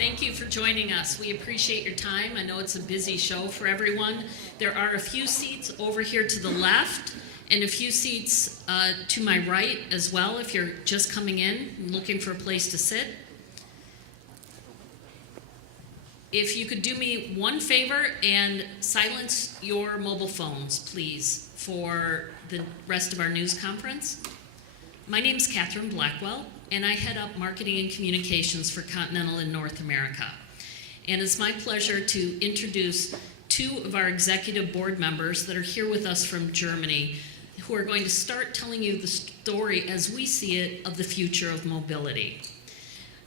Thank you for joining us. We appreciate your time. I know it's a busy show for everyone. There are a few seats over here to the left and a few seats to my right as well if you're just coming in and looking for a place to sit. If you could do me one favor and silence your mobile phones, please, for the rest of our news conference. My name is Catherine Blackwell, and I head up marketing and communications for Continental in North America. And it's my pleasure to introduce two of our executive board members that are here with us from Germany, who are going to start telling you the story as we see it of the future of mobility.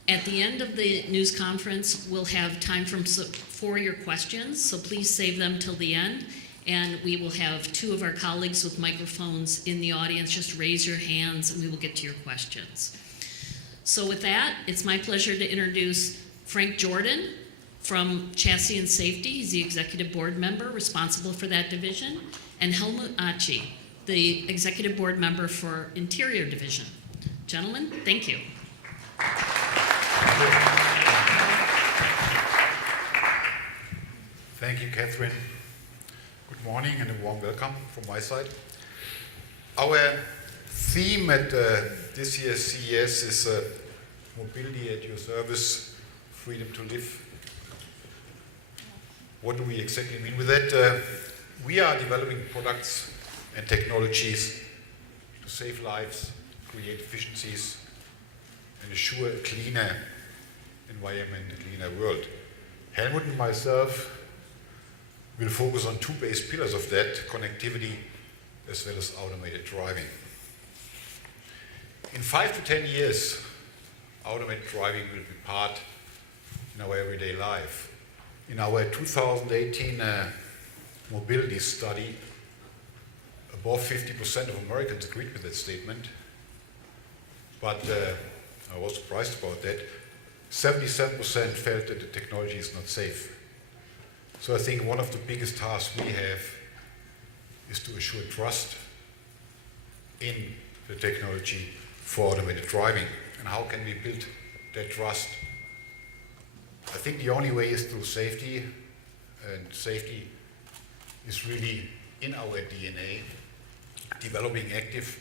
At the end of the news conference, we'll have time for your questions, so please save them till the end. And we will have two of our colleagues with microphones in the audience. Just raise your hands and we will get to your questions. So with that, it's my pleasure to introduce Frank Jordan from Chassis and Safety. He's the executive board member responsible for that division. And Helmut Achi, the executive board member for Interior Division. Gentlemen, thank you. Thank you, Catherine. Good morning and a warm welcome from my side. Our theme at this year's CES is mobility at your service, freedom to live. What do we exactly mean with that? We are developing products and technologies to save lives, create efficiencies, and assure a cleaner environment, a cleaner world. Helmut and myself will focus on two base pillars of that, connectivity as well as automated driving. In 5 to 10 years, automated driving will be part in our everyday life. In our 2018 mobility study, above 50% of Americans agreed with that statement, but I was surprised about that. 77% felt that the technology is not safe. So I think one of the biggest tasks we have is to assure trust in the technology for automated driving. And how can we build that trust? I think the only way is through safety, and safety is really in our DNA, developing active,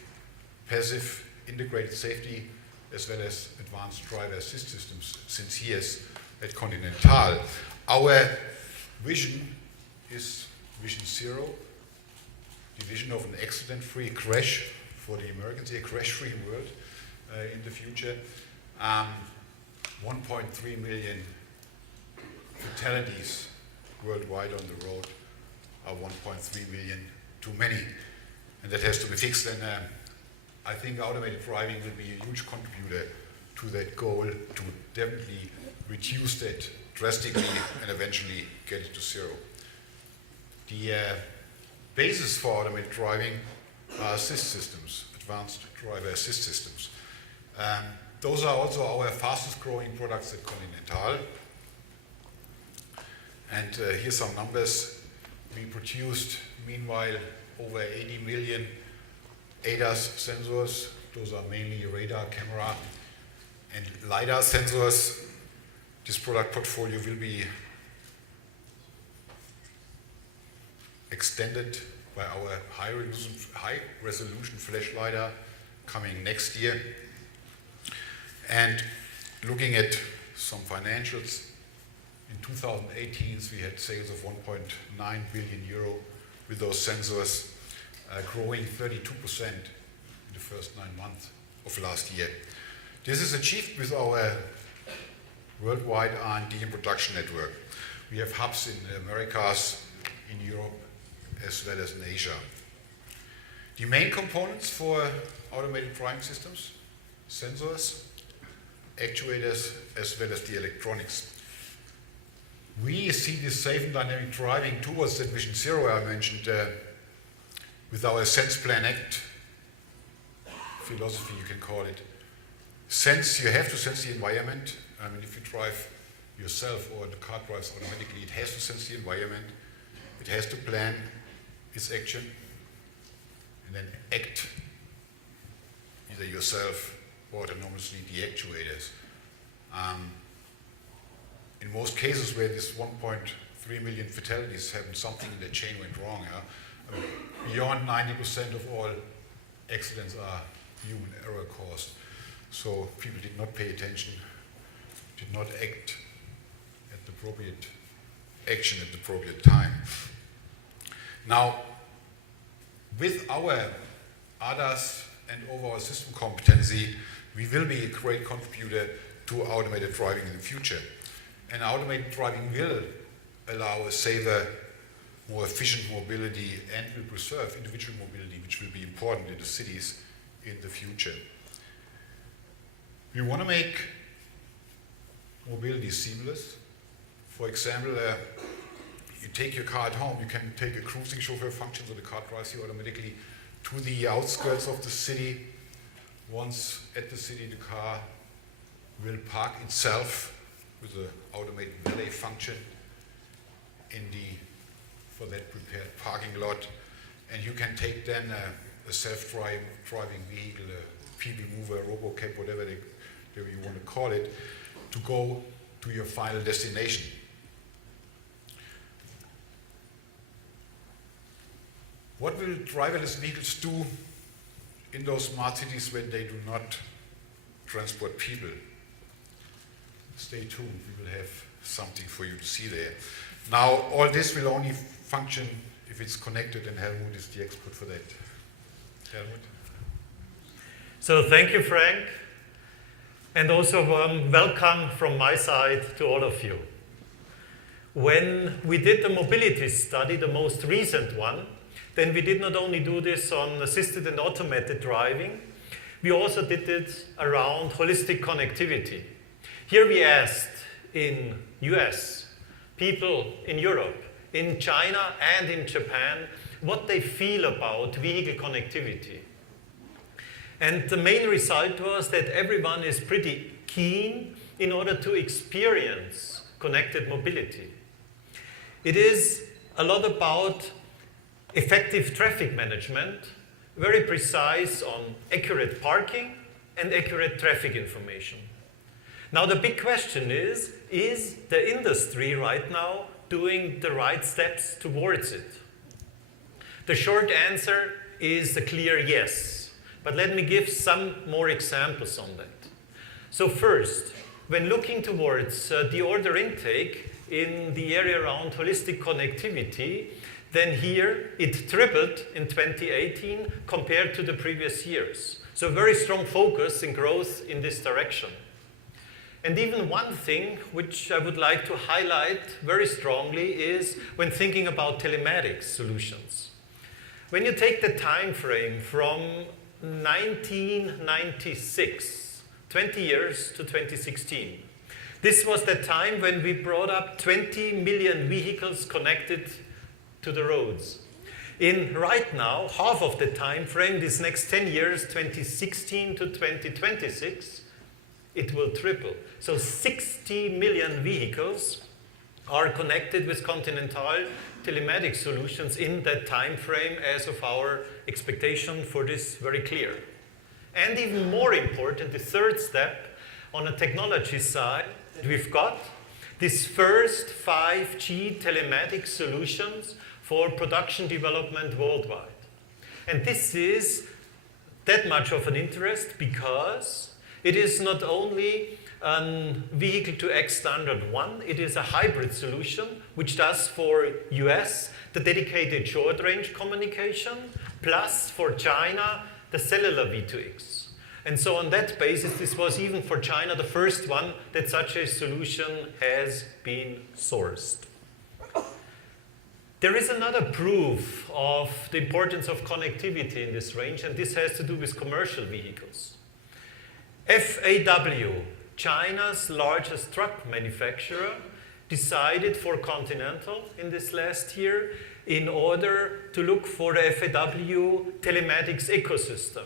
passive, integrated safety, as well as advanced driver assist systems since years at Continental. Our vision is Vision Zero, the vision of an accident-free crash for the Americans, a crash-free world in the future. 1.3 million fatalities worldwide on the road are 1.3 million too many, and that has to be fixed. And I think automated driving will be a huge contributor to that goal, to definitely reduce that drastically and eventually get it to zero. The basis for automated driving are assist systems, advanced driver assist systems. Those are also our fastest growing products at Continental. And here's some numbers. We produced, meanwhile, over 80 million ADAS sensors. Those are mainly radar, camera, and LiDAR sensors. This product portfolio will be extended by our high-resolution flash LiDAR coming next year. And looking at some financials, in 2018 we had sales of 1.9 billion euro with those sensors, growing 32% in the first 9 months of last year. This is achieved with our worldwide R&D and production network. We have hubs in the Americas, in Europe, as well as in Asia. The main components for automated driving systems, sensors, actuators, as well as the electronics. We see this safe and dynamic driving towards that Vision Zero I mentioned with our Sense Plan Act philosophy, you can call it. You have to sense the environment. I mean, if you drive yourself or the car drives automatically, it has to sense the environment. It has to plan its action and then act either yourself or autonomously the actuators. in most cases where this 1.3 million fatalities happened, something in the chain went wrong. Yeah? I mean, beyond 90% of all accidents are human error caused. So people did not pay attention, did not act at the appropriate action at the appropriate time. Now, with our ADAS and overall system competency, we will be a great contributor to automated driving in the future. And automated driving will allow a safer, more efficient mobility and will preserve individual mobility, which will be important in the cities in the future. We want to make mobility seamless. For example, you take your car at home, you can take a cruising chauffeur function, so the car drives you automatically to the outskirts of the city. Once at the city, the car will park itself with an automated valet function in the, for that prepared parking lot. And you can take then a self-driving vehicle, a people mover, a robocab, whatever you want to call it, to go to your final destination. What will driverless vehicles do in those smart cities when they do not transport people? Stay tuned, we will have something for you to see there. Now, all this will only function if it's connected, and Helmut is the expert for that. Helmut? So thank you, Frank. And also welcome from my side to all of you. When we did the mobility study, the most recent one, then we did not only do this on assisted and automated driving, we also did it around holistic connectivity. Here we asked in US, people in Europe, in China and in Japan, what they feel about vehicle connectivity. And the main result was that everyone is pretty keen in order to experience connected mobility. It is a lot about effective traffic management, very precise on accurate parking and accurate traffic information. Now the big question is the industry right now doing the right steps towards it? The short answer is a clear yes, but let me give some more examples on that. So first, when looking towards the order intake in the area around holistic connectivity, then here it tripled in 2018 compared to the previous years. So very strong focus and growth in this direction. And even one thing which I would like to highlight very strongly is when thinking about telematics solutions. When you take the time frame from 1996, 20 years to 2016, this was the time when we brought up 20 million vehicles connected to the roads. In right now, half of the time frame, this next 10 years, 2016 to 2026, it will triple. So 60 million vehicles are connected with Continental telematics solutions in that time frame as of our expectation for this very clear. And even more important, the third step on the technology side that we've got, this first 5G telematics solutions for production development worldwide. And this is that much of an interest because it is not only a vehicle to X standard 1, it is a hybrid solution which does for US the dedicated short range communication, plus for China the cellular V2X. And so on that basis, this was even for China the first one that such a solution has been sourced. There is another proof of the importance of connectivity in this range, and this has to do with commercial vehicles. FAW, China's largest truck manufacturer, decided for Continental in this last year in order to look for the FAW telematics ecosystem,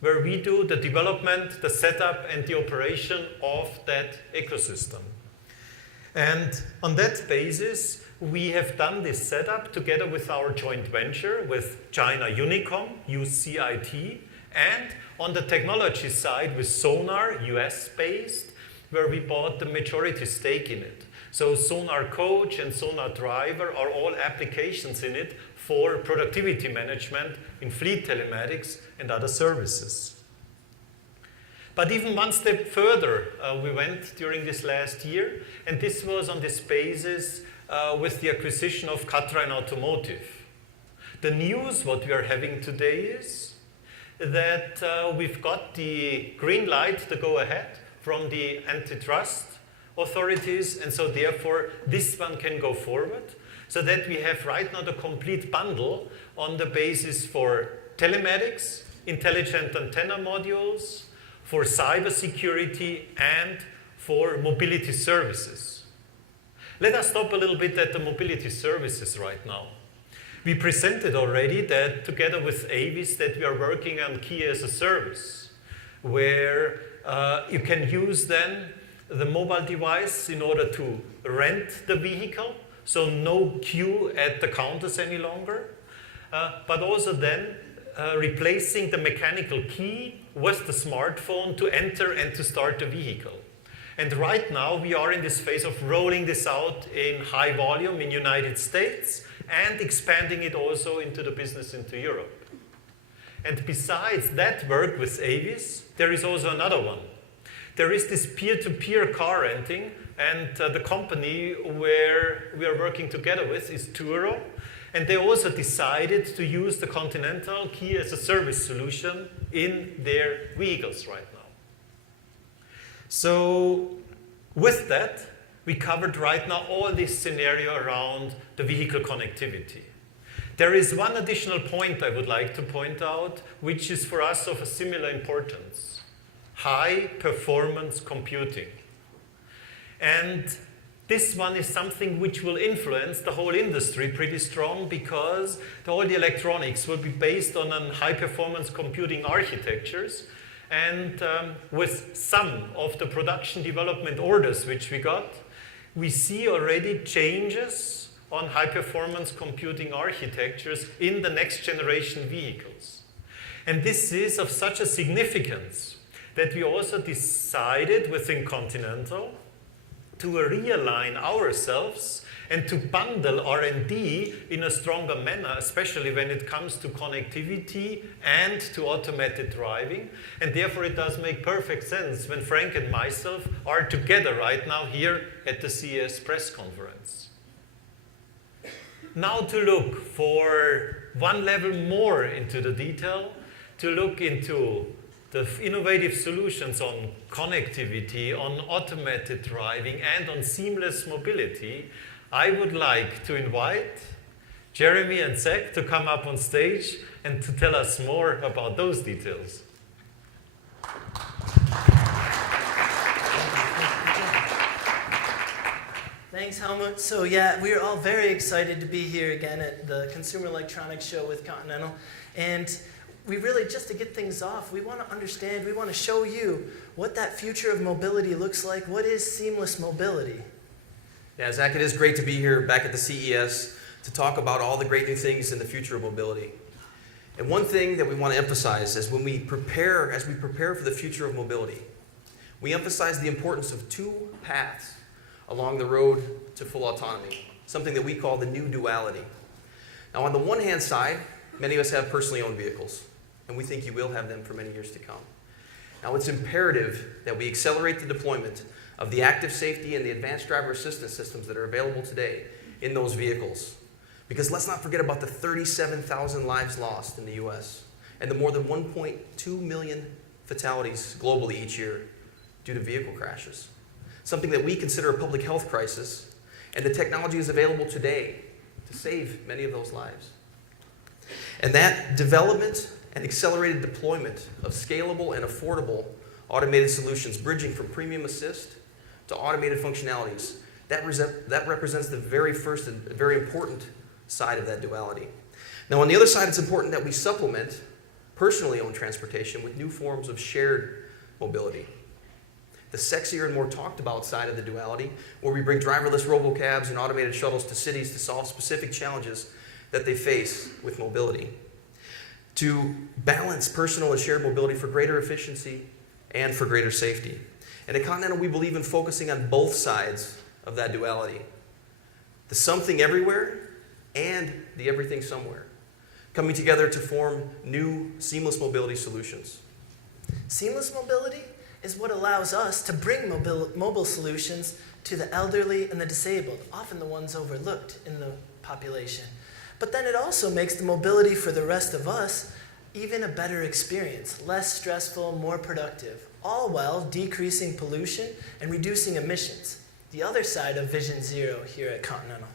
where we do the development, the setup, and the operation of that ecosystem. And on that basis, we have done this setup together with our joint venture with China Unicom, UCIT, and on the technology side with Sonar, US-based, where we bought the majority stake in it. So Sonar Coach and Sonar Driver are all applications in it for productivity management in fleet telematics and other services. But even one step further, we went during this last year, and this was on this basis with the acquisition of Catrine Automotive. The news what we are having today is that we've got the green light to go ahead from the antitrust authorities, and so therefore this one can go forward, so that we have right now the complete bundle on the basis for telematics, intelligent antenna modules, for cybersecurity, and for mobility services. Let us stop a little bit at the mobility services right now. We presented already that together with Avis that we are working on key as a service, where you can use then the mobile device in order to rent the vehicle, so no queue at the counters any longer, but also then replacing the mechanical key with the smartphone to enter and to start the vehicle. And right now we are in this phase of rolling this out in high volume in United States and expanding it also into the business into Europe. And besides that work with Avis, there is also another one. There is this peer-to-peer car renting, and the company where we are working together with is Turo, and they also decided to use the Continental key as a service solution in their vehicles right now. So with that, we covered right now all this scenario around the vehicle connectivity. There is one additional point I would like to point out, which is for us of a similar importance: high performance computing. And this one is something which will influence the whole industry pretty strong, because all the electronics will be based on high performance computing architectures. And with some of the production development orders which we got, we see already changes on high performance computing architectures in the next generation vehicles. And this is of such a significance that we also decided within Continental to realign ourselves and to bundle R&D in a stronger manner, especially when it comes to connectivity and to automated driving. And therefore it does make perfect sense when Frank and myself are together right now here at the CES press conference. Now to look for one level more into the detail, to look into the innovative solutions on connectivity, on automated driving, and on seamless mobility, I would like to invite Jeremy and Zach to come up on stage and to tell us more about those details. Thanks, Helmut. So yeah, we are all very excited to be here again at the Consumer Electronics Show with Continental. And we really, just to get things off, we want to understand, we want to show you what that future of mobility looks like. What is seamless mobility? Yeah, Zach, it is great to be here back at the CES to talk about all the great new things in the future of mobility. And one thing that we want to emphasize is when we prepare, as we prepare for the future of mobility, we emphasize the importance of two paths along the road to full autonomy, something that we call the new duality. Now, on the one hand side, many of us have personally owned vehicles, and we think you will have them for many years to come. Now, it's imperative that we accelerate the deployment of the active safety and the advanced driver assistance systems that are available today in those vehicles. Because let's not forget about the 37,000 lives lost in the US and the more than 1.2 million fatalities globally each year due to vehicle crashes. Something that we consider a public health crisis, and the technology is available today to save many of those lives. And that development and accelerated deployment of scalable and affordable automated solutions, bridging from premium assist to automated functionalities, that represents the very first and very important side of that duality. Now, on the other side, it's important that we supplement personally owned transportation with new forms of shared mobility. The sexier and more talked about side of the duality, where we bring driverless robocabs and automated shuttles to cities to solve specific challenges that they face with mobility. To balance personal and shared mobility for greater efficiency and for greater safety. And at Continental, we believe in focusing on both sides of that duality. The something everywhere and the everything somewhere, coming together to form new seamless mobility solutions. Seamless mobility is what allows us to bring mobile solutions to the elderly and the disabled, often the ones overlooked in the population. But then it also makes the mobility for the rest of us even a better experience, less stressful, more productive, all while decreasing pollution and reducing emissions, the other side of Vision Zero here at Continental.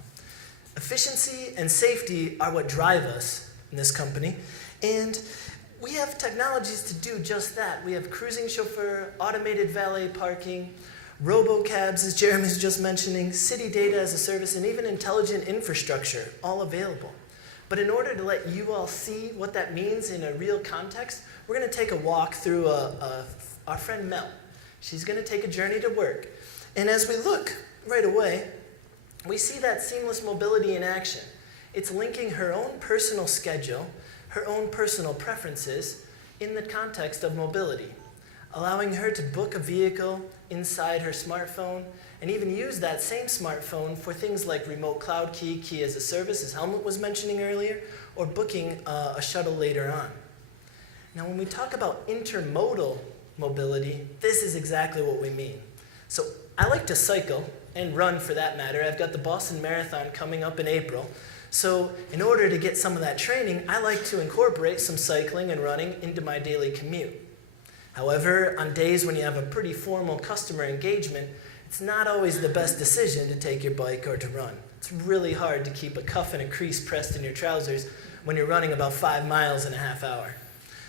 Efficiency and safety are what drive us in this company, and we have technologies to do just that. We have cruising chauffeur, automated valet parking, robocabs, as Jeremy was just mentioning, city data as a service, and even intelligent infrastructure, all available. But in order to let you all see what that means in a real context, we're going to take a walk through our friend Mel. She's going to take a journey to work. And as we look right away, we see that seamless mobility in action. It's linking her own personal schedule, her own personal preferences in the context of mobility, allowing her to book a vehicle inside her smartphone and even use that same smartphone for things like remote cloud key, key as a service, as Helmut was mentioning earlier, or booking a shuttle later on. Now, when we talk about intermodal mobility, this is exactly what we mean. So I like to cycle and run for that matter. I've got the Boston Marathon coming up in April. So in order to get some of that training, I like to incorporate some cycling and running into my daily commute. However, on days when you have a pretty formal customer engagement, it's not always the best decision to take your bike or to run. It's really hard to keep a cuff and a crease pressed in your trousers when you're running about 5 miles in a half hour.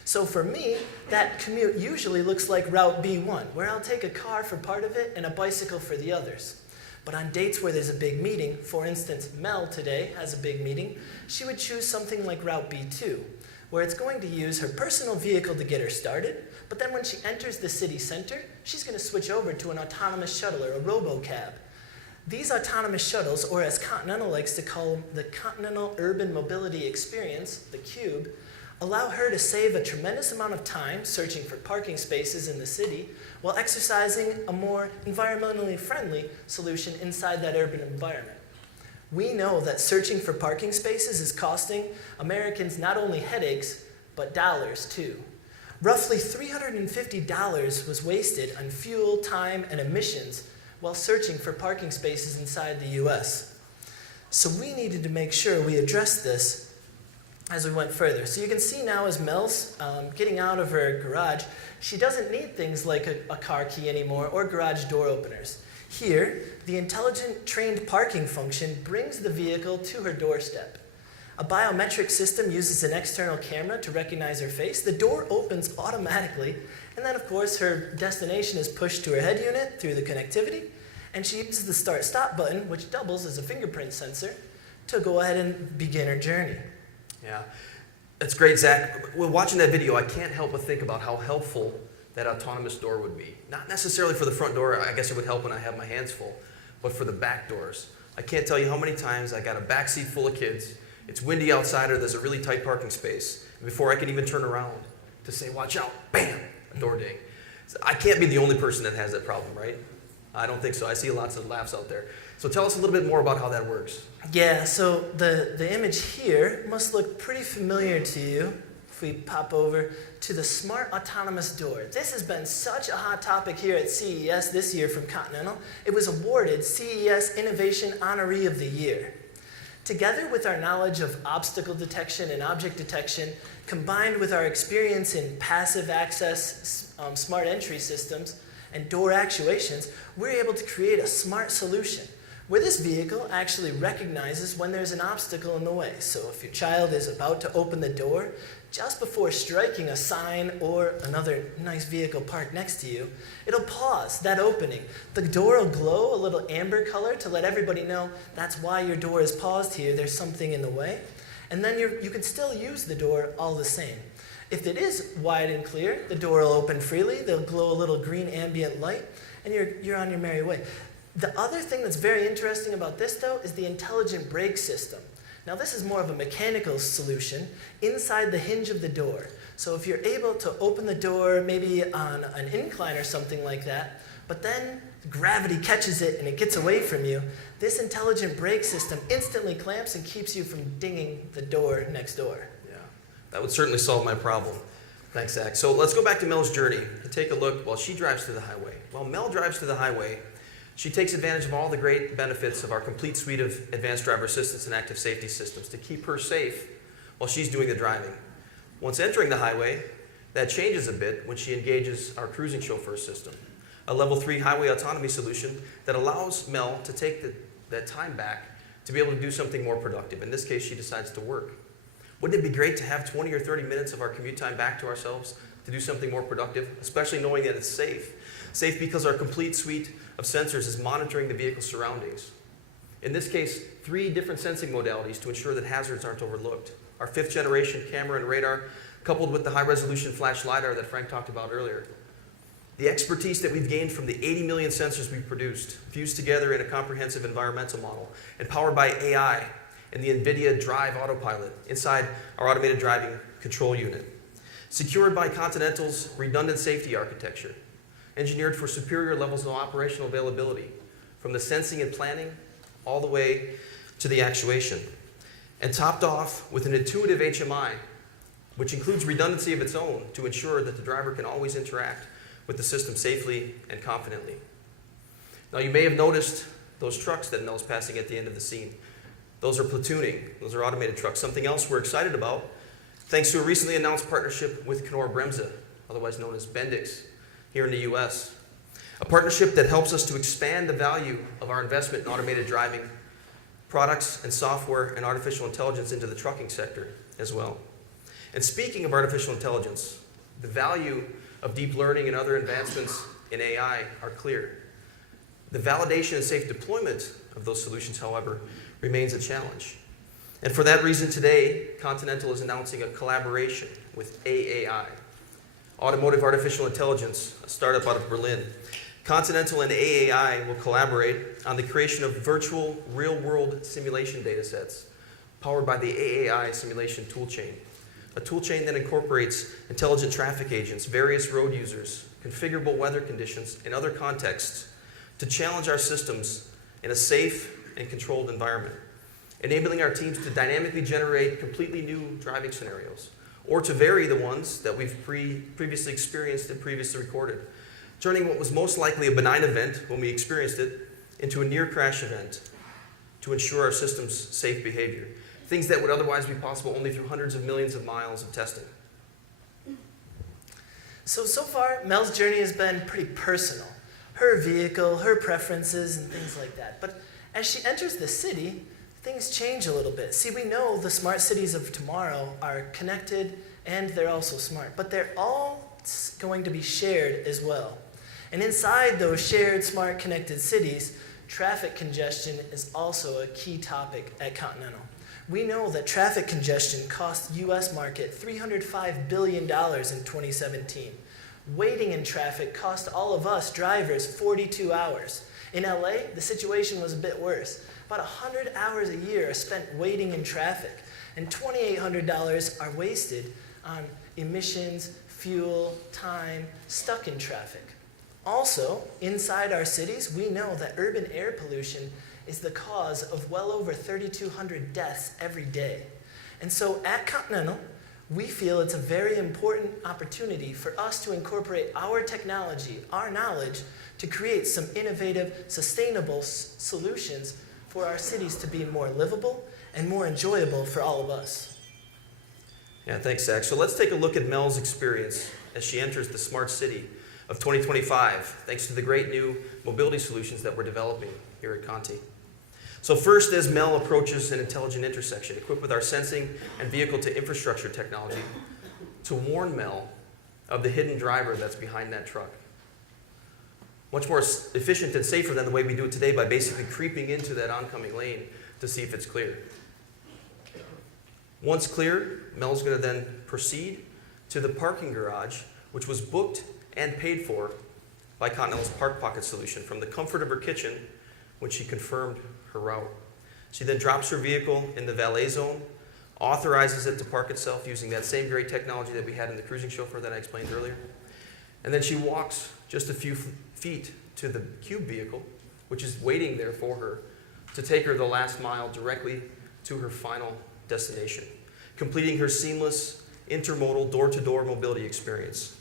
So for me, that commute usually looks like Route B1, where I'll take a car for part of it and a bicycle for the others. But on dates where there's a big meeting, for instance, Mel today has a big meeting, she would choose something like Route B2, where it's going to use her personal vehicle to get her started, but then when she enters the city center, she's going to switch over to an autonomous shuttle or a robocab. These autonomous shuttles, or as Continental likes to call them, the Continental Urban Mobility Experience, the CUBE, allow her to save a tremendous amount of time searching for parking spaces in the city while exercising a more environmentally friendly solution inside that urban environment. We know that searching for parking spaces is costing Americans not only headaches, but dollars too. Roughly $350 was wasted on fuel, time, and emissions while searching for parking spaces inside the US. So we needed to make sure we addressed this as we went further. So you can see now as Mel's getting out of her garage, she doesn't need things like a car key anymore or garage door openers. Here, the intelligent trained parking function brings the vehicle to her doorstep. A biometric system uses an external camera to recognize her face. The door opens automatically, and then of course her destination is pushed to her head unit through the connectivity, and she uses the start-stop button, which doubles as a fingerprint sensor, to go ahead and begin her journey. Yeah, that's great, Zach. Well, watching that video, I can't help but think about how helpful that autonomous door would be. Not necessarily for the front door, I guess it would help when I have my hands full, but for the back doors. I can't tell you how many times I got a back seat full of kids, it's windy outside or there's a really tight parking space, and before I can even turn around to say, watch out, bam, a door ding. So I can't be the only person that has that problem, right? I don't think so. I see lots of laughs out there. So tell us a little bit more about how that works. Yeah, so the image here must look pretty familiar to you if we pop over to the smart autonomous door. This has been such a hot topic here at CES this year from Continental. It was awarded CES Innovation Honoree of the Year. Together with our knowledge of obstacle detection and object detection, combined with our experience in passive access smart entry systems and door actuations, we're able to create a smart solution where this vehicle actually recognizes when there's an obstacle in the way. So if your child is about to open the door, just before striking a sign or another nice vehicle parked next to you, it'll pause that opening. The door will glow a little amber color to let everybody know that's why your door is paused here, there's something in the way. And then you can still use the door all the same. If it is wide and clear, the door will open freely, they'll glow a little green ambient light, and you're on your merry way. The other thing that's very interesting about this, though, is the intelligent brake system. Now, this is more of a mechanical solution inside the hinge of the door. So if you're able to open the door maybe on an incline or something like that, but then gravity catches it and it gets away from you, this intelligent brake system instantly clamps and keeps you from dinging the door next door. Yeah, that would certainly solve my problem. Thanks, Zach. So let's go back to Mel's journey and take a look while she drives through the highway. While Mel drives through the highway, she takes advantage of all the great benefits of our complete suite of advanced driver assistance and active safety systems to keep her safe while she's doing the driving. Once entering the highway, that changes a bit when she engages our cruising chauffeur system, a level 3 highway autonomy solution that allows Mel to take that time back to be able to do something more productive. In this case, she decides to work. Wouldn't it be great to have 20 or 30 minutes of our commute time back to ourselves to do something more productive, especially knowing that it's safe? Safe because our complete suite of sensors is monitoring the vehicle's surroundings. In this case, 3 different sensing modalities to ensure that hazards aren't overlooked. Our 5th generation camera and radar, coupled with the high-resolution flash LiDAR that Frank talked about earlier. The expertise that we've gained from the 80 million sensors we've produced, fused together in a comprehensive environmental model, and powered by AI and the NVIDIA Drive Autopilot inside our automated driving control unit. Secured by Continental's redundant safety architecture, engineered for superior levels of operational availability, from the sensing and planning all the way to the actuation. And topped off with an intuitive HMI, which includes redundancy of its own to ensure that the driver can always interact with the system safely and confidently. Now, you may have noticed those trucks that Mel's passing at the end of the scene. Those are platooning. Those are automated trucks. Something else we're excited about, thanks to a recently announced partnership with Knorr-Bremse, otherwise known as Bendix, here in the US. A partnership that helps us to expand the value of our investment in automated driving products and software and artificial intelligence into the trucking sector as well. And speaking of artificial intelligence, the value of deep learning and other advancements in AI are clear. The validation and safe deployment of those solutions, however, remains a challenge. And for that reason today, Continental is announcing a collaboration with AAI, Automotive Artificial Intelligence, a startup out of Berlin. Continental and AAI will collaborate on the creation of virtual real-world simulation datasets powered by the AAI simulation toolchain, a toolchain that incorporates intelligent traffic agents, various road users, configurable weather conditions, and other contexts to challenge our systems in a safe and controlled environment, enabling our teams to dynamically generate completely new driving scenarios, or to vary the ones that we've previously experienced and previously recorded, turning what was most likely a benign event when we experienced it into a near-crash event to ensure our system's safe behavior, things that would otherwise be possible only through hundreds of millions of miles of testing. So far, Mel's journey has been pretty personal. Her vehicle, her preferences, and things like that. But as she enters the city, things change a little bit. See, we know the smart cities of tomorrow are connected and they're also smart, but they're all going to be shared as well. And inside those shared, smart, connected cities, traffic congestion is also a key topic at Continental. We know that traffic congestion cost the U.S. market $305 billion in 2017. Waiting in traffic cost all of us drivers 42 hours. In LA, the situation was a bit worse. About 100 hours a year are spent waiting in traffic, and $2,800 are wasted on emissions, fuel, time, stuck in traffic. Also, inside our cities, we know that urban air pollution is the cause of well over 3,200 deaths every day. And so at Continental, we feel it's a very important opportunity for us to incorporate our technology, our knowledge, to create some innovative, sustainable solutions for our cities to be more livable and more enjoyable for all of us. Yeah, thanks, Zach. So let's take a look at Mel's experience as she enters the smart city of 2025, thanks to the great new mobility solutions that we're developing here at Conti. So first, as Mel approaches an intelligent intersection equipped with our sensing and vehicle-to-infrastructure technology to warn Mel of the hidden driver that's behind that truck. Much more efficient and safer than the way we do it today by basically creeping into that oncoming lane to see if it's clear. Once clear, Mel's going to then proceed to the parking garage, which was booked and paid for by Continental's Park Pocket solution from the comfort of her kitchen when she confirmed her route. She then drops her vehicle in the valet zone, authorizes it to park itself using that same great technology that we had in the cruising chauffeur that I explained earlier. And then she walks just a few feet to the cube vehicle, which is waiting there for her to take her the last mile directly to her final destination, completing her seamless intermodal door-to-door mobility experience.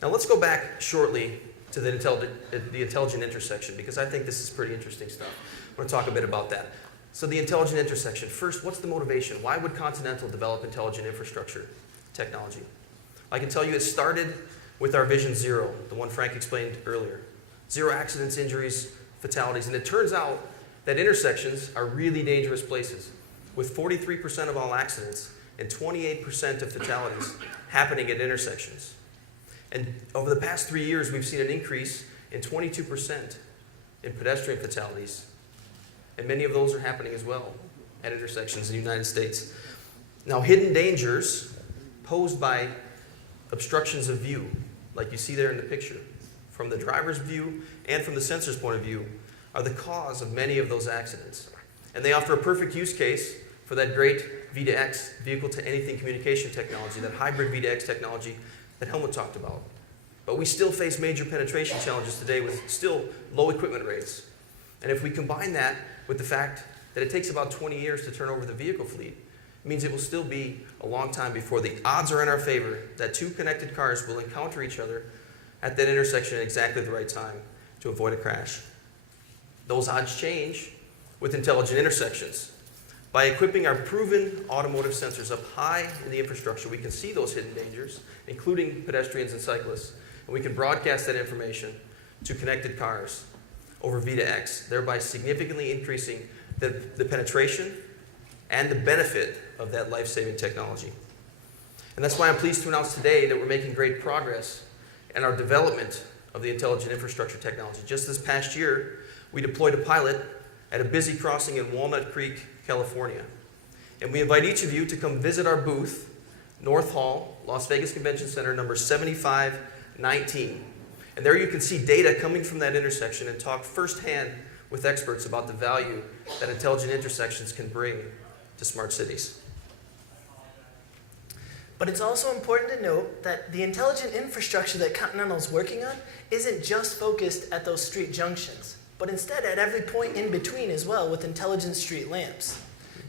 Now let's go back shortly to the intelligent intersection, because I think this is pretty interesting stuff. I want to talk a bit about that. So the intelligent intersection. First, what's the motivation? Why would Continental develop intelligent infrastructure technology? I can tell you it started with our Vision Zero, the one Frank explained earlier. 0 accidents, injuries, fatalities. And it turns out that intersections are really dangerous places, with 43% of all accidents and 28% of fatalities happening at intersections. And over the past 3 years, we've seen an increase in 22% in pedestrian fatalities. And many of those are happening as well at intersections in the United States. Now, hidden dangers posed by obstructions of view, like you see there in the picture, from the driver's view and from the sensor's point of view, are the cause of many of those accidents. And they offer a perfect use case for that great V2X, vehicle-to-anything communication technology, that hybrid V2X technology that Helmut talked about. But we still face major penetration challenges today with still low equipment rates. And if we combine that with the fact that it takes about 20 years to turn over the vehicle fleet, it means it will still be a long time before the odds are in our favor that 2 connected cars will encounter each other at that intersection at exactly the right time to avoid a crash. Those odds change with intelligent intersections. By equipping our proven automotive sensors up high in the infrastructure, we can see those hidden dangers, including pedestrians and cyclists, and we can broadcast that information to connected cars over V2X, thereby significantly increasing the penetration and the benefit of that life-saving technology. And that's why I'm pleased to announce today that we're making great progress in our development of the intelligent infrastructure technology. Just this past year, we deployed a pilot at a busy crossing in Walnut Creek, California. And we invite each of you to come visit our booth, North Hall, Las Vegas Convention Center, number 7519. And there you can see data coming from that intersection and talk firsthand with experts about the value that intelligent intersections can bring to smart cities. But it's also important to note that the intelligent infrastructure that Continental is working on isn't just focused at those street junctions, but instead at every point in between as well with intelligent street lamps.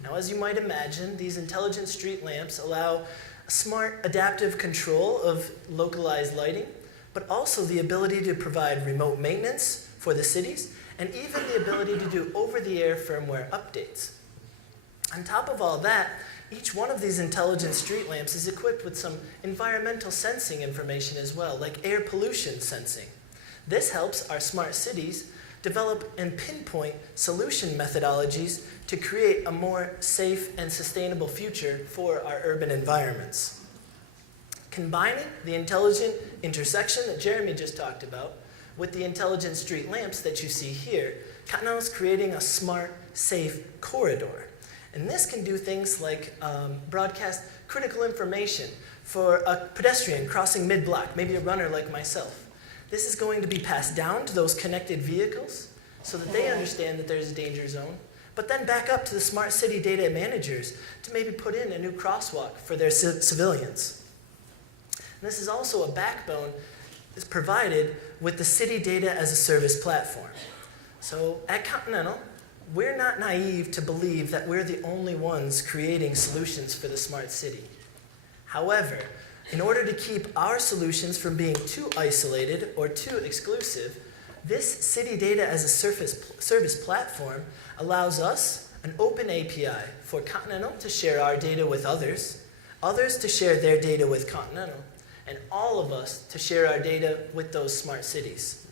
Now, as you might imagine, these intelligent street lamps allow smart adaptive control of localized lighting, but also the ability to provide remote maintenance for the cities, and even the ability to do over-the-air firmware updates. On top of all that, each one of these intelligent street lamps is equipped with some environmental sensing information as well, like air pollution sensing. This helps our smart cities develop and pinpoint solution methodologies to create a more safe and sustainable future for our urban environments. Combining the intelligent intersection that Jeremy just talked about with the intelligent street lamps that you see here, Continental is creating a smart, safe corridor. And this can do things like broadcast critical information for a pedestrian crossing mid-block, maybe a runner like myself. This is going to be passed down to those connected vehicles so that they understand that there's a danger zone, but then back up to the smart city data managers to maybe put in a new crosswalk for their civilians. And this is also a backbone that's provided with the City Data as a Service platform. So at Continental, we're not naive to believe that we're the only ones creating solutions for the smart city. However, in order to keep our solutions from being too isolated or too exclusive, this City Data as a Service platform allows us an open API for Continental to share our data with others, others to share their data with Continental, and all of us to share our data with those smart cities.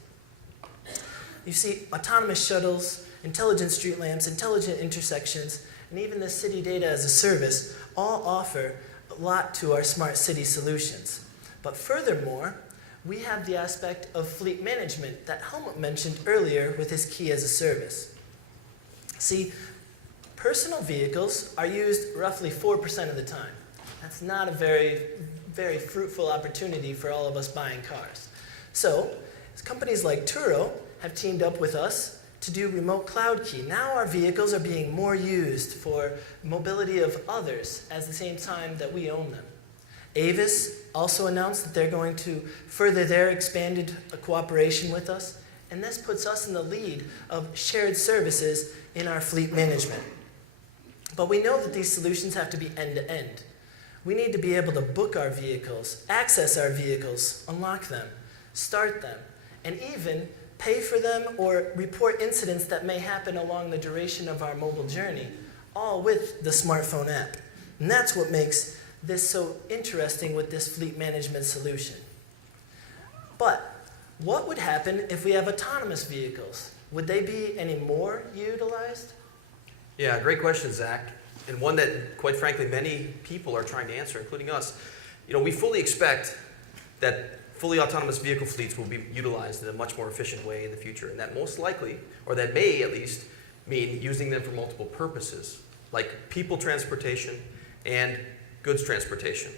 You see, autonomous shuttles, intelligent street lamps, intelligent intersections, and even the City Data as a Service all offer a lot to our smart city solutions. But furthermore, we have the aspect of fleet management that Helmut mentioned earlier with his Key as a Service. See, personal vehicles are used roughly 4% of the time. That's not a very fruitful opportunity for all of us buying cars. So, companies like Turo have teamed up with us to do remote cloud key. Now our vehicles are being more used for mobility of others at the same time that we own them. Avis also announced that they're going to further their expanded cooperation with us, and this puts us in the lead of shared services in our fleet management. But we know that these solutions have to be end-to-end. We need to be able to book our vehicles, access our vehicles, unlock them, start them, and even pay for them or report incidents that may happen along the duration of our mobile journey, all with the smartphone app. And that's what makes this so interesting with this fleet management solution. But what would happen if we have autonomous vehicles? Would they be any more utilized? Yeah, great question, Zach, and one that, quite frankly, many people are trying to answer, including us. We fully expect that fully autonomous vehicle fleets will be utilized in a much more efficient way in the future, and that most likely, or that may at least, mean using them for multiple purposes, like people transportation and goods transportation.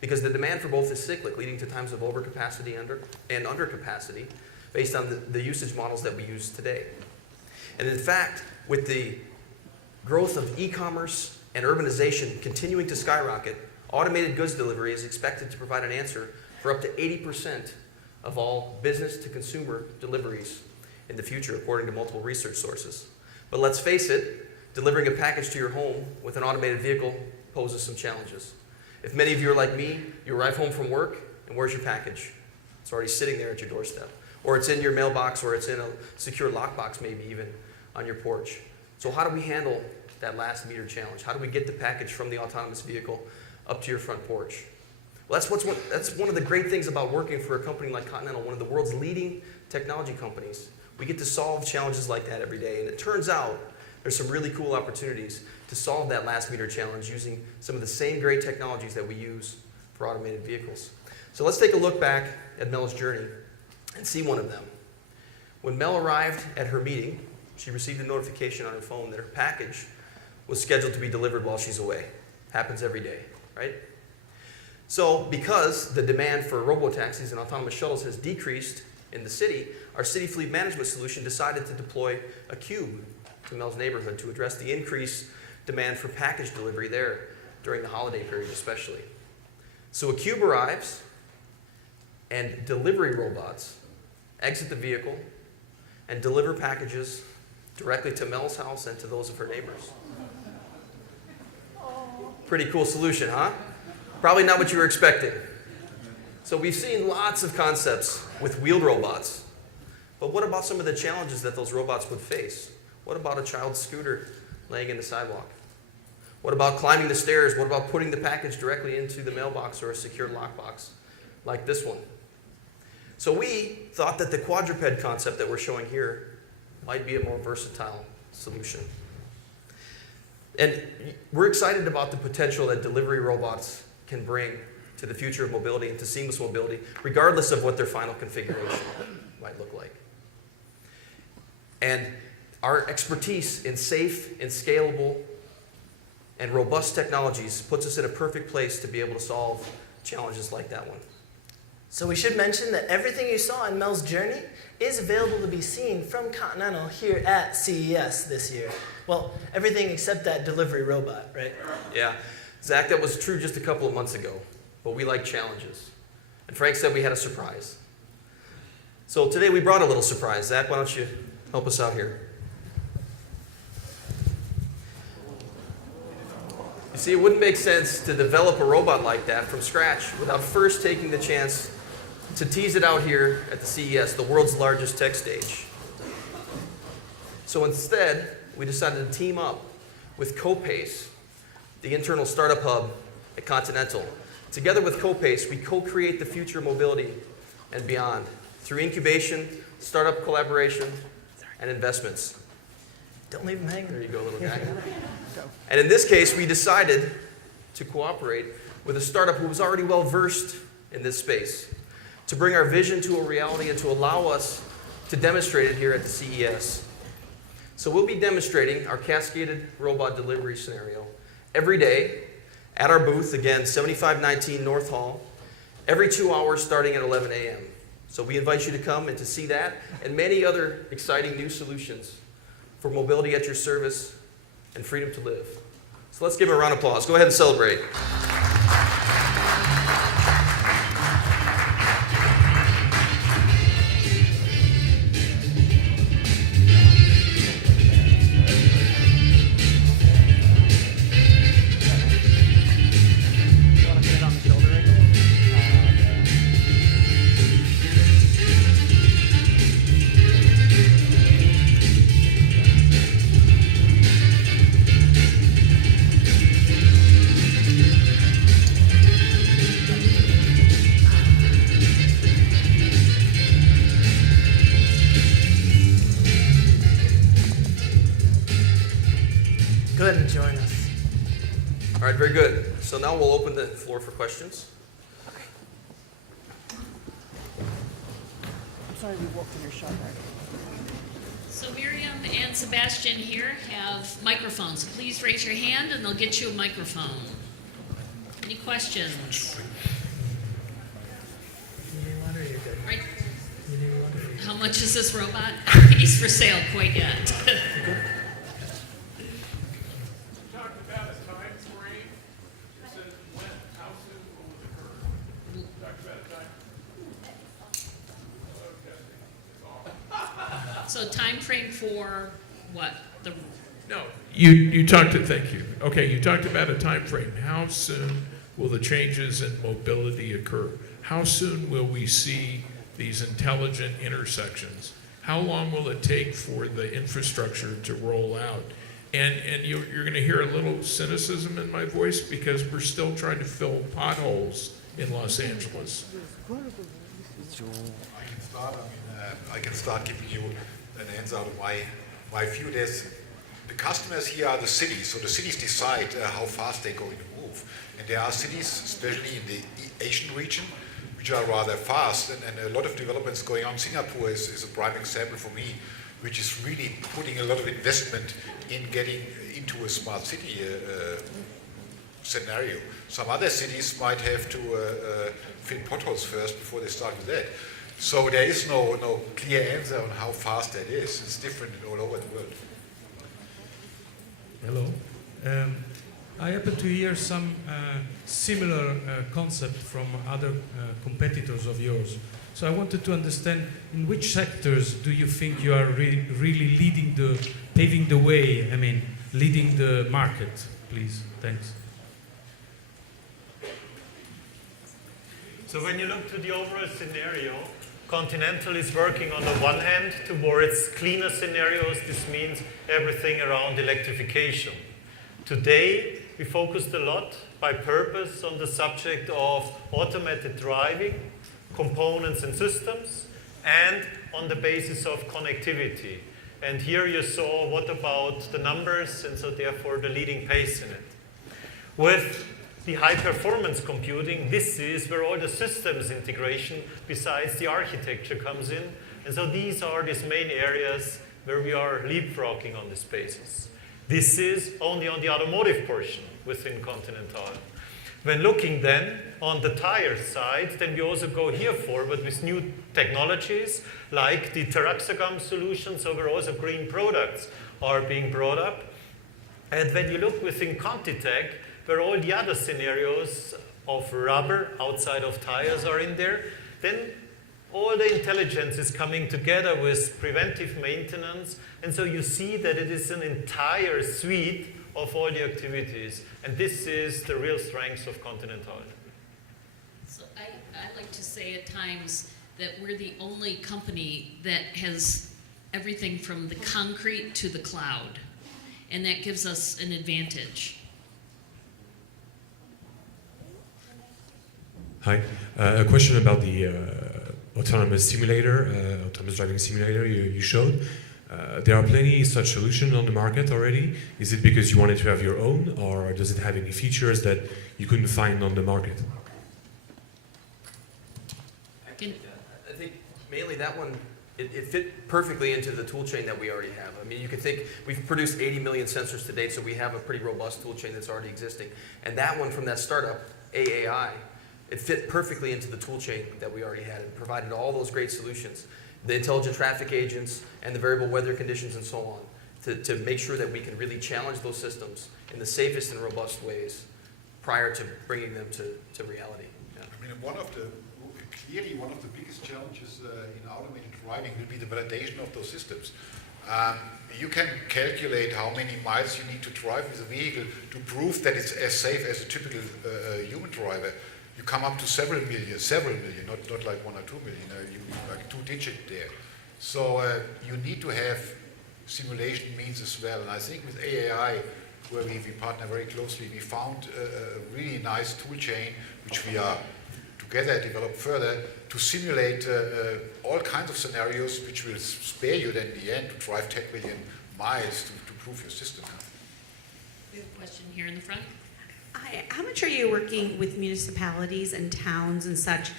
Because the demand for both is cyclic, leading to times of overcapacity and undercapacity based on the usage models that we use today. And in fact, with the growth of e-commerce and urbanization continuing to skyrocket, automated goods delivery is expected to provide an answer for up to 80% of all business-to-consumer deliveries in the future, according to multiple research sources. But let's face it, delivering a package to your home with an automated vehicle poses some challenges. If many of you are like me, you arrive home from work, and where's your package? It's already sitting there at your doorstep. Or it's in your mailbox, or it's in a secure lockbox, maybe even on your porch. So how do we handle that last meter challenge? How do we get the package from the autonomous vehicle up to your front porch? Well, that's one of the great things about working for a company like Continental, one of the world's leading technology companies. We get to solve challenges like that every day. And it turns out there's some really cool opportunities to solve that last meter challenge using some of the same great technologies that we use for automated vehicles. So let's take a look back at Mel's journey and see one of them. When Mel arrived at her meeting, she received a notification on her phone that her package was scheduled to be delivered while she's away. Happens every day, right? So because the demand for robotaxis and autonomous shuttles has decreased in the city, our city fleet management solution decided to deploy a cube to Mel's neighborhood to address the increased demand for package delivery there during the holiday period especially. So a cube arrives and delivery robots exit the vehicle and deliver packages directly to Mel's house and to those of her neighbors. Pretty cool solution, huh? Probably not what you were expecting. So we've seen lots of concepts with wheeled robots, but what about some of the challenges that those robots would face? What about a child's scooter laying in the sidewalk? What about climbing the stairs? What about putting the package directly into the mailbox or a secure lockbox like this one? So we thought that the quadruped concept that we're showing here might be a more versatile solution. And we're excited about the potential that delivery robots can bring to the future of mobility and to seamless mobility, regardless of what their final configuration might look like. And our expertise in safe and scalable and robust technologies puts us in a perfect place to be able to solve challenges like that one. So we should mention that everything you saw in Mel's journey is available to be seen from Continental here at CES this year. Well, everything except that delivery robot, right? Yeah. Zach, that was true just a couple of months ago, but we like challenges. And Frank said we had a surprise. So today we brought a little surprise. Zach, why don't you help us out here? You see, it wouldn't make sense to develop a robot like that from scratch without first taking the chance to tease it out here at the CES, the world's largest tech stage. So instead, we decided to team up with Copace, the internal startup hub at Continental. Together with Copace, we co-create the future of mobility and beyond through incubation, startup collaboration, and investments. Don't leave him hanging. There you go, little guy. And in this case, we decided to cooperate with a startup who was already well versed in this space to bring our vision to a reality and to allow us to demonstrate it here at the CES. So we'll be demonstrating our cascaded robot delivery scenario every day at our booth, again, 7519 North Hall, every 2 hours starting at 11 a.m. So we invite you to come and to see that and many other exciting new solutions for mobility at your service and freedom to live. So let's give him a round of applause. Go ahead and celebrate. very good. So now we'll open the floor for questions. I'm sorry we walked in your shop, right? So Miriam and Sebastian here have microphones. Please raise your hand and they'll get you a microphone. Any questions? You need water, you're good. Right. You need water. How much is this robot? I don't think he's for sale quite yet. Talked about a time frame. It says when, how soon will it occur? Talked about a time. Okay. So time frame for what? The No, you talked to, thank you. Okay, you talked about a time frame. How soon will the changes in mobility occur? How soon will we see these intelligent intersections? How long will it take for the infrastructure to roll out? And you're going to hear a little cynicism in my voice because we're still trying to fill potholes in Los Angeles. I can start giving you an answer out of my view. The customers here are the cities, so the cities decide how fast they're going to move. And there are cities, especially in the Asian region, which are rather fast, and a lot of developments going on. Singapore is a prime example for me, which is really putting a lot of investment in getting into a smart city scenario. Some other cities might have to fill potholes first before they start with that. So there is no clear answer on how fast that is. It's different all over the world. Hello. I happen to hear some similar concept from other competitors of yours. So I wanted to understand in which sectors do you think you are really paving the way, leading the market, please? Thanks. So when you look to the overall scenario, Continental is working on the one hand towards cleaner scenarios. This means everything around electrification. Today, we focused a lot by purpose on the subject of automated driving, components and systems, and on the basis of connectivity. And here you saw what about the numbers, and so therefore the leading pace in it. With the high-performance computing, this is where all the systems integration besides the architecture comes in. And so these are these main areas where we are leapfrogging on this basis. This is only on the automotive portion within Continental. When looking then on the tire side, then we also go here forward with new technologies like the Taraxagam solution, so where also green products are being brought up. And when you look within Contitech, where all the other scenarios of rubber outside of tires are in there, then all the intelligence is coming together with preventive maintenance. And so you see that it is an entire suite of all the activities. And this is the real strength of Continental. So I like to say at times that we're the only company that has everything from the concrete to the cloud. And that gives us an advantage. Hi. A question about the autonomous driving simulator you showed. There are plenty such solutions on the market already. Is it because you wanted to have your own, or does it have any features that you couldn't find on the market? I think mainly that one, it fit perfectly into the tool chain that we already have. I mean, you can think we've produced 80 million sensors to date, so we have a pretty robust tool chain that's already existing. And that one from that startup, AAI, it fit perfectly into the tool chain that we already had and provided all those great solutions. The intelligent traffic agents and the variable weather conditions and so on to make sure that we can really challenge those systems in the safest and robust ways prior to bringing them to reality. Yeah. I mean, clearly one of the biggest challenges in automated driving will be the validation of those systems. You can calculate how many miles you need to drive with a vehicle to prove that it's as safe as a typical human driver. You come up to several million, not like 1 or 2 million, you like 2-digit there. So you need to have simulation means as well. And I think with AAI, where we partner very closely, we found a really nice tool chain, which we are together develop further to simulate all kinds of scenarios, which will spare you then in the end to drive 10 million miles to prove your system. We have a question here in the front. Hi, how much are you working with municipalities and towns and such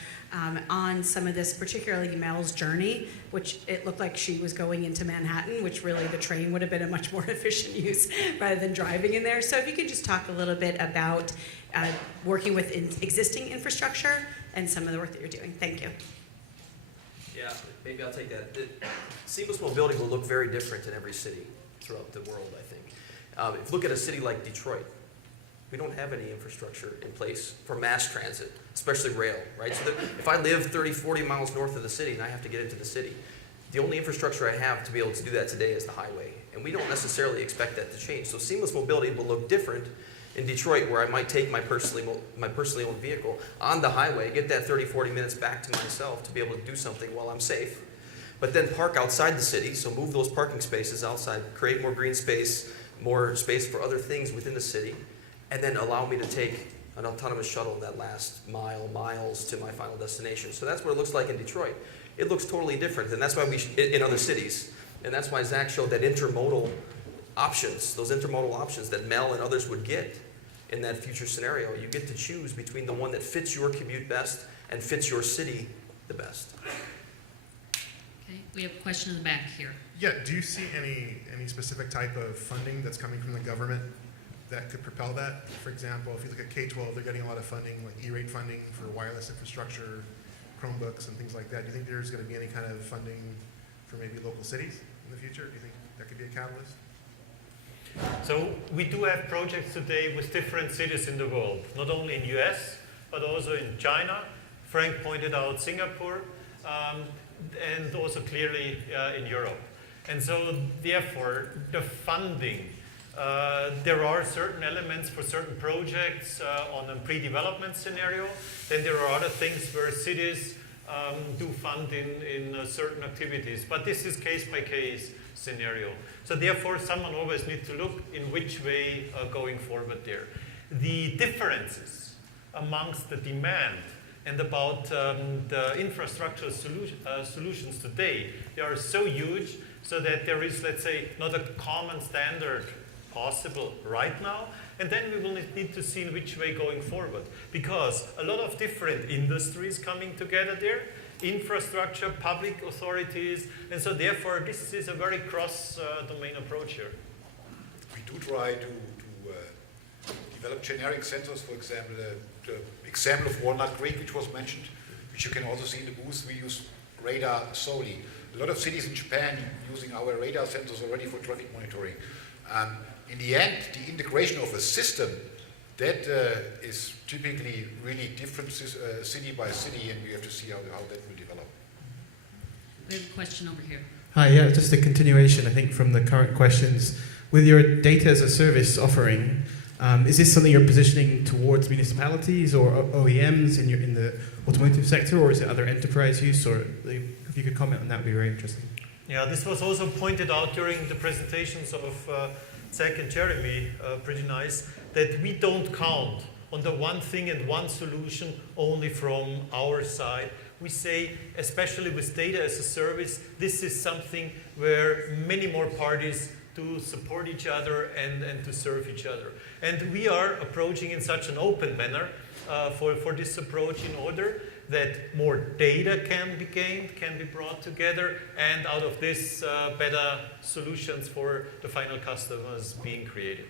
on some of this, particularly Mel's journey, which it looked like she was going into Manhattan, which really the train would have been a much more efficient use rather than driving in there. So if you could just talk a little bit about working with existing infrastructure and some of the work that you're doing. Thank you. Yeah, maybe I'll take that. Seamless mobility will look very different in every city throughout the world, I think. If you look at a city like Detroit, we don't have any infrastructure in place for mass transit, especially rail, right? So if I live 30, 40 miles north of the city and I have to get into the city, the only infrastructure I have to be able to do that today is the highway. And we don't necessarily expect that to change. So seamless mobility will look different in Detroit, where I might take my personally owned vehicle on the highway, get that 30, 40 minutes back to myself to be able to do something while I'm safe, but then park outside the city, so move those parking spaces outside, create more green space, more space for other things within the city, and then allow me to take an autonomous shuttle that last miles to my final destination. So that's what it looks like in Detroit. It looks totally different, and that's why in other cities. And that's why Zach showed that intermodal options, those intermodal options that Mel and others would get in that future scenario. You get to choose between the one that fits your commute best and fits your city the best. Okay, we have a question in the back here. Yeah, do you see any specific type of funding that's coming from the government that could propel that? For example, if you look at K-12, they're getting a lot of funding, like E-rate funding for wireless infrastructure, Chromebooks, and things like that. Do you think there's going to be any kind of funding for maybe local cities in the future? Do you think that could be a catalyst? So we do have projects today with different cities in the world, not only in US, but also in China. Frank pointed out Singapore, and also clearly in Europe. And so therefore, the funding, there are certain elements for certain projects on a pre-development scenario. Then there are other things where cities do fund in certain activities. But this is case-by-case scenario. So therefore, someone always needs to look in which way going forward there. The differences amongst the demand and about the infrastructure solutions today, they are so huge so that there is, let's say, not a common standard possible right now. And then we will need to see in which way going forward. Because a lot of different industries coming together there, infrastructure, public authorities, and so therefore this is a very cross-domain approach here. We do try to develop generic sensors. For example, the example of Walnut Creek, which was mentioned, which you can also see in the booth. We use radar solely. A lot of cities in Japan using our radar sensors already for traffic monitoring. In the end, the integration of a system, that is typically really different city by city, and we have to see how that will develop. We have a question over here. Hi, yeah, just a continuation, I think, from the current questions. With your data as a service offering, is this something you're positioning towards municipalities or OEMs in the automotive sector, or is it other enterprise use? Or if you could comment on that, would be very interesting. Yeah, this was also pointed out during the presentations of Zach and Jeremy, pretty nice, that we don't count on the one thing and one solution only from our side. We say, especially with data as a service, this is something where many more parties to support each other and to serve each other. And we are approaching in such an open manner for this approach in order that more data can be gained, can be brought together, and out of this, better solutions for the final customers being created.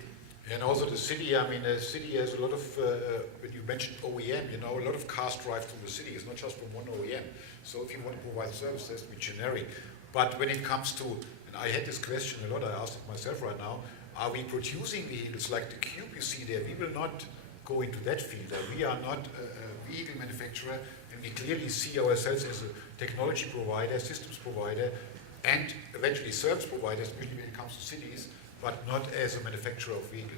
And also the city, I mean, the city has a lot of, when you mentioned OEM, you know, a lot of cars drive through the city. It's not just from one OEM. So if you want to provide service, it has to be generic. But when it comes to, and I had this question a lot, I asked it myself right now, are we producing vehicles like the Cube you see there? We will not go into that field. We are not a vehicle manufacturer, and we clearly see ourselves as a technology provider, systems provider, and eventually service provider, especially when it comes to cities, but not as a manufacturer of vehicles.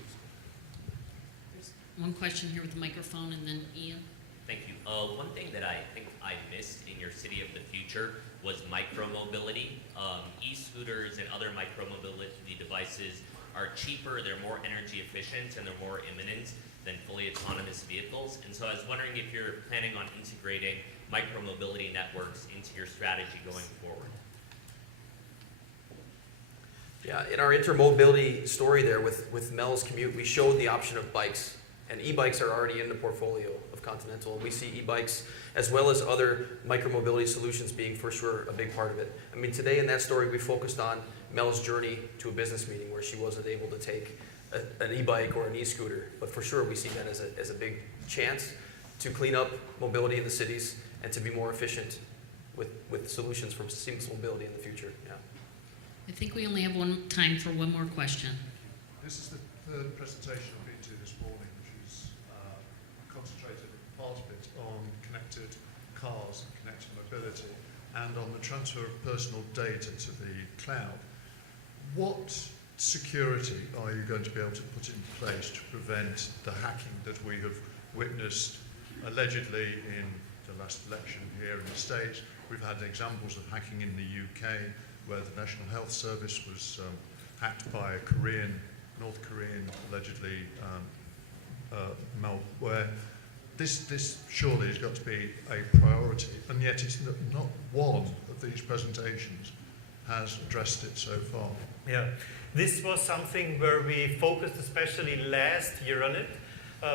There's one question here with the microphone, and then Ian. Thank you. One thing that I think I missed in your City of the Future was micromobility. E-scooters and other micromobility devices are cheaper, they're more energy efficient, and they're more imminent than fully autonomous vehicles. And so I was wondering if you're planning on integrating micromobility networks into your strategy going forward. Yeah, in our intermobility story there with Mel's commute, we showed the option of bikes And e-bikes are already in the portfolio of Continental. We see e-bikes as well as other micromobility solutions being for sure a big part of it. I mean, today in that story, we focused on Mel's journey to a business meeting where she wasn't able to take an e-bike or an e-scooter. But for sure, we see that as a big chance to clean up mobility in the cities and to be more efficient with solutions for seamless mobility in the future. Yeah. I think we only have time for one more question. This is the third presentation I've been to this morning, which is concentrated part of it on connected cars and connected mobility and on the transfer of personal data to the cloud. What security are you going to be able to put in place to prevent the hacking that we have witnessed allegedly in the last election here in the States? We've had examples of hacking in the UK where the National Health Service was hacked by a North Korean, allegedly malware. This surely has got to be a priority, and yet it's not one of these presentations has addressed it so far. Yeah, this was something where we focused especially last year on it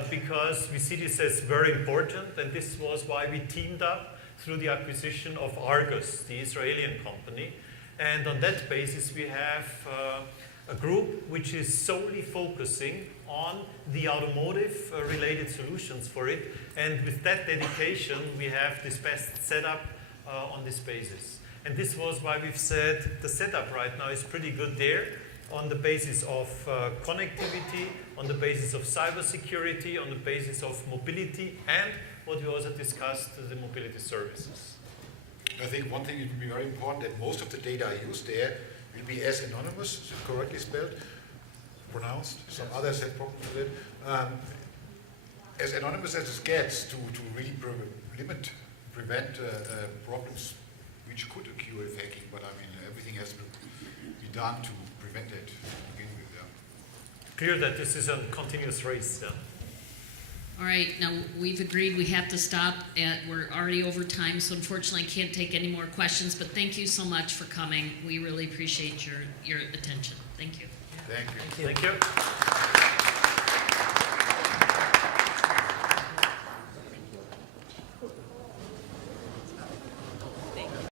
because we see this as very important, and this was why we teamed up through the acquisition of Argus, the Israeli company. And on that basis, we have a group which is solely focusing on the automotive related solutions for it. And with that dedication, we have this best setup on this basis. And this was why we've said the setup right now is pretty good there on the basis of connectivity, on the basis of cybersecurity, on the basis of mobility, and what we also discussed, the mobility services. I think one thing it will be very important that most of the data used there will be as anonymous, is it correctly spelled, pronounced? Some others have problems with it. As anonymous as it gets to really prevent problems which could occur if hacking, but I mean everything has to be done to prevent it to begin with. Yeah. Clear that this is a continuous race. Yeah. All right, now we've agreed we have to stop. We're already over time, so unfortunately I can't take any more questions, but thank you so much for coming. We really appreciate your attention. Thank you. Thank you. Thank you.